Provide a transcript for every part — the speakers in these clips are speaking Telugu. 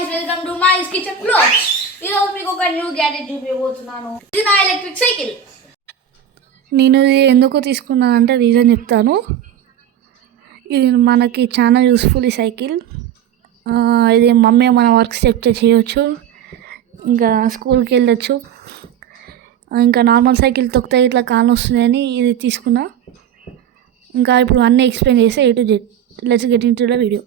guys, welcome to my kitchen vlogs. ఈరోజు మీకు ఒక న్యూ గ్యాడ్జెట్ చూపించబోతున్నాను. ఇది నా ఎలక్ట్రిక్ సైకిల్. నేను ఇది ఎందుకు తీసుకున్నాను అంటే రీజన్ చెప్తాను. ఇది మనకి చాలా యూస్ఫుల్ ఈ సైకిల్. ఇది మమ్మీ మన వర్క్ చెప్తే చేయొచ్చు, ఇంకా స్కూల్కి వెళ్ళొచ్చు, ఇంకా నార్మల్ సైకిల్ తొక్కితే ఇట్లా కాలు వస్తుందని ఇది తీసుకున్నా. ఇంకా ఇప్పుడు అన్నీ ఎక్స్ప్లెయిన్ చేస్తే A to Z. Let's get into the video.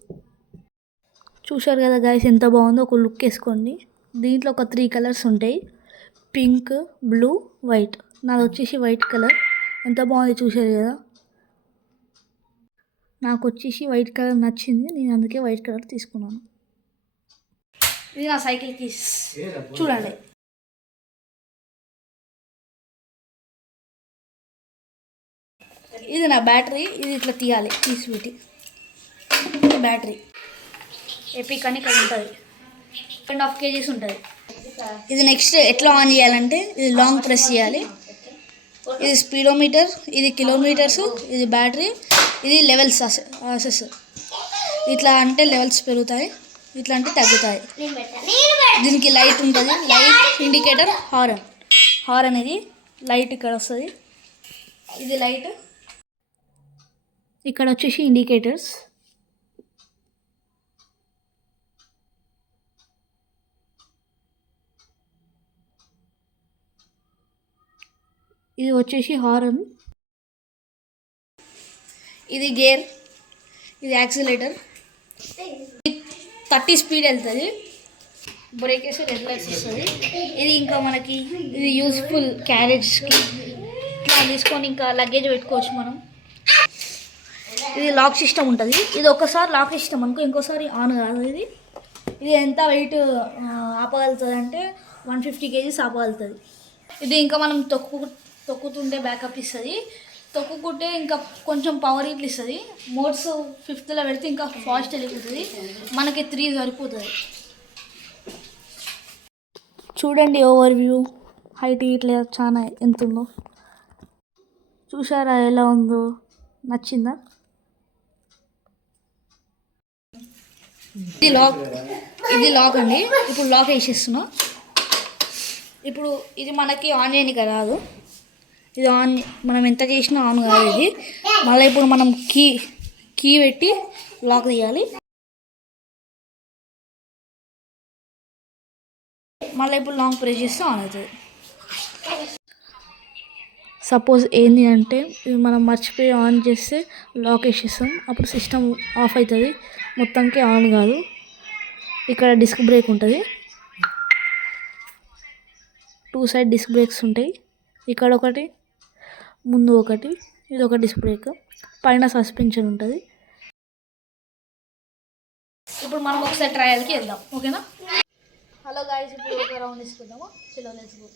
చూశారు కదా గైస్, ఎంత బాగుందో, ఒక లుక్ వేసుకోండి. దీంట్లో ఒక 3 కలర్స్ ఉంటాయి, పింక్, బ్లూ, వైట్. నాది వచ్చేసి వైట్ కలర్. ఎంత బాగుంది చూశారు కదా. నాకు వచ్చేసి వైట్ కలర్ నచ్చింది, నేను అందుకే వైట్ కలర్ తీసుకున్నాను. ఇది నా సైకిల్ కీస్ చూడండి. ఇది నా బ్యాటరీ. ఇది ఇట్లా తీయాలి, తీసి పెట్టి బ్యాటరీ ఎపిక్ అని ఇక్కడ ఉంటుంది. 2.5 kgs ఉంటుంది. ఇది నెక్స్ట్ ఎట్లా ఆన్ చేయాలంటే, ఇది లాంగ్ ప్రెస్ చేయాలి. ఇది స్పీడోమీటర్, ఇది కిలోమీటర్స్, ఇది బ్యాటరీ, ఇది లెవెల్స్ అసెస్. ఇట్లా అంటే లెవెల్స్ పెరుగుతాయి, ఇట్లా అంటే తగ్గుతాయి. దీనికి లైట్ ఉంటుంది, లైట్, ఇండికేటర్, హారన్. హారన్ ఇది లైట్ ఇక్కడ వస్తుంది. ఇది లైట్, ఇక్కడ వచ్చేసి ఇండికేటర్స్. ఇది వచ్చేసి హారన్. ఇది గేర్, ఇది యాక్సిలేటర్. 30 స్పీడ్ వెళ్తుంది. బ్రేక్ వేస్తే రెడ్ లైట్స్ వస్తుంది. ఇది ఇంకా మనకి ఇది యూస్ఫుల్ క్యారేజ్కి ఇట్లా తీసుకొని ఇంకా లగేజ్ పెట్టుకోవచ్చు మనం. ఇది లాక్ సిస్టమ్ ఉంటుంది. ఇది ఒకసారి లాక్ సిస్టమ్ అనుకో, ఇంకోసారి ఆన్ కాదు. ఇది ఎంత వెయిట్ ఆపగలుగుతుంది అంటే 150 kgs ఆపగలుగుతుంది. ఇది ఇంకా మనం తొక్కుతుంటే బ్యాకప్ ఇస్తుంది, తొక్కుకుంటే ఇంకా కొంచెం పవర్ ఇట్లా ఇస్తుంది. మోడ్స్ 5th పెడితే ఇంకా ఫాస్ట్ వెళ్ళిపోతుంది. మనకి 3 సరిపోతుంది. చూడండి ఓవర్ వ్యూ. హైట్ ఇట్లా చాలా ఎంత ఉందో చూసారా, ఎలా ఉందో, నచ్చిందా? ఇది లాక్ అండి. ఇప్పుడు లాక్ వేసేస్తున్నా. ఇప్పుడు ఇది మనకి ఆన్ చేయడానికి రాదు. ఇది ఆన్ మనం ఎంత చేసినా ఆన్ కాదు ఇది. మళ్ళీ ఇప్పుడు మనం కీ పెట్టి లాక్ తీయాలి. మళ్ళీ ఇప్పుడు లాంగ్ ప్రెస్ చేస్తే ఆన్ అవుతుంది. సపోజ్ ఏంటి అంటే, ఇది మనం మర్చిపోయి ఆన్ చేస్తే లాక్ వేసేస్తాం, అప్పుడు సిస్టమ్ ఆఫ్ అవుతుంది, మొత్తానికి ఆన్ కాదు. ఇక్కడ డిస్క్ బ్రేక్ ఉంటుంది, 2 సైడ్ డిస్క్ బ్రేక్స్ ఉంటాయి. ఇక్కడ ఒకటి, ముందు ఒకటి, ఇది ఒక డిస్క్ బ్రేక్. పైన సస్పెన్షన్ ఉంటుంది. ఇప్పుడు మనం ఒకసారి ట్రయల్కి వెళ్దాం, ఓకేనా? హలో గాయ్స్, ఇప్పుడు ఒక రౌండ్ తీసుకుందాము. చలో లెట్స్ గో.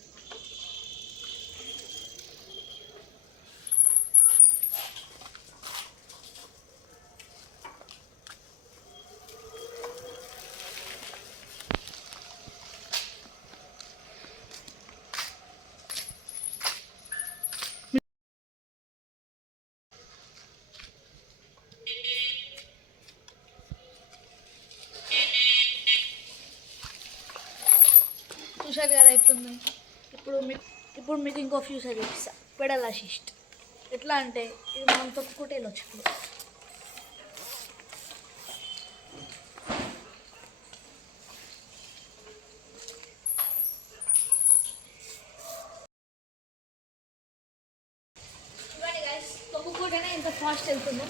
చూసారు కదా ఎట్లుంది. ఇప్పుడు మీకు ఇంకో ఫ్యూచర్ చూపిస్తా. పెడల్ అసిస్ట్ ఎట్లా అంటే, ఇది మనం తొక్కుకుంటే వెళ్ళొచ్చు. చూడండి గైస్, తొక్కుకుంటేనే ఎంత ఫాస్ట్ వెళ్తుందో.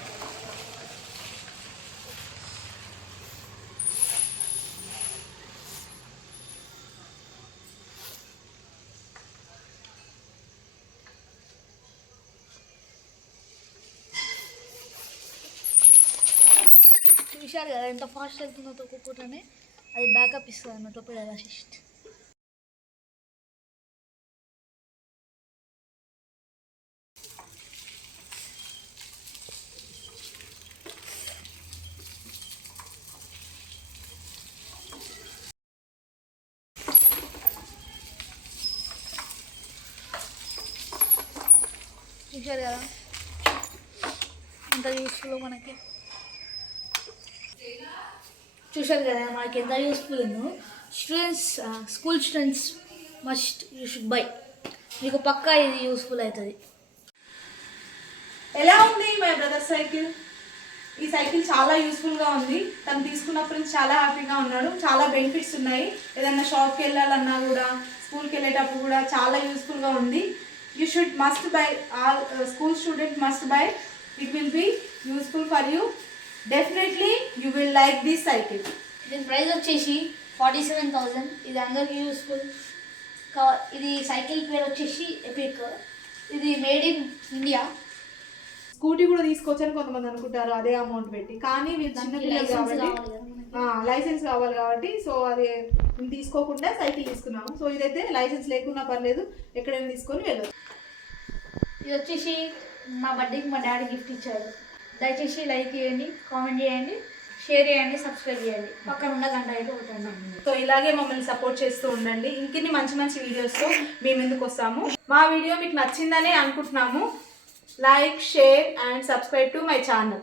చూశారు కదా ఎంత ఫాస్ట్ వెళ్తుందో తొక్కుకుంటేనే. అది బ్యాకప్ ఇస్తుంది అన్నట్టు పెడల్ అసిస్ట్. చూశారు కదా ఎంత యూస్ఫుల్ మనకి. చూశారు కదా మనకి ఎంత యూస్ఫుల్ ఉందో. Students, school students must you should buy. మీకు పక్కా ఇది యూస్ఫుల్ అవుతుంది. ఎలా ఉంది మై బ్రదర్ సైకిల్? ఈ సైకిల్ చాలా యూస్ఫుల్గా ఉంది. తను తీసుకున్నప్పుడు నుంచి చాలా హ్యాపీగా ఉన్నాడు. చాలా బెనిఫిట్స్ ఉన్నాయి. ఏదైనా షాప్కి వెళ్ళాలన్నా కూడా, స్కూల్కి వెళ్ళేటప్పుడు కూడా చాలా యూస్ఫుల్గా ఉంది. You should must buy, all school student must buy. It will be useful for you. Definitely you will like this cycle. దీని ప్రైస్ వచ్చేసి 47,000. ఇది అందరికీ యూస్ఫుల్. ఇది సైకిల్ పేరు వచ్చేసి ఎపిక్. ఇది మేడ్ ఇన్ ఇండియా. స్కూటీ కూడా తీసుకోవచ్చని కొంతమంది అనుకుంటారు అదే అమౌంట్ పెట్టి, కానీ వీళ్ళు చిన్నపిల్లలు కాబట్టి లైసెన్స్ కావాలి కాబట్టి సో అది మేము తీసుకోకుండా సైకిల్ తీసుకున్నాము. సో ఇదైతే లైసెన్స్ లేకున్నా పర్లేదు, ఎక్కడైనా తీసుకొని వెళ్ళదు. ఇది వచ్చేసి నా బర్త్డేకి మా డాడీ గిఫ్ట్ ఇచ్చారు. దయచేసి లైక్ చేయండి, కామెంట్ చేయండి, షేర్ చేయండి, సబ్స్క్రైబ్ చేయండి. పక్కన ఉన్న గంట అయితే ఒకటండి. సో ఇలాగే మమ్మల్ని సపోర్ట్ చేస్తూ ఉండండి. ఇంకిన్ని మంచి మంచి వీడియోస్తో మేము ఎందుకు వస్తాము. మా వీడియో మీకు నచ్చిందనే అనుకుంటున్నాము. Like, share and subscribe to my channel.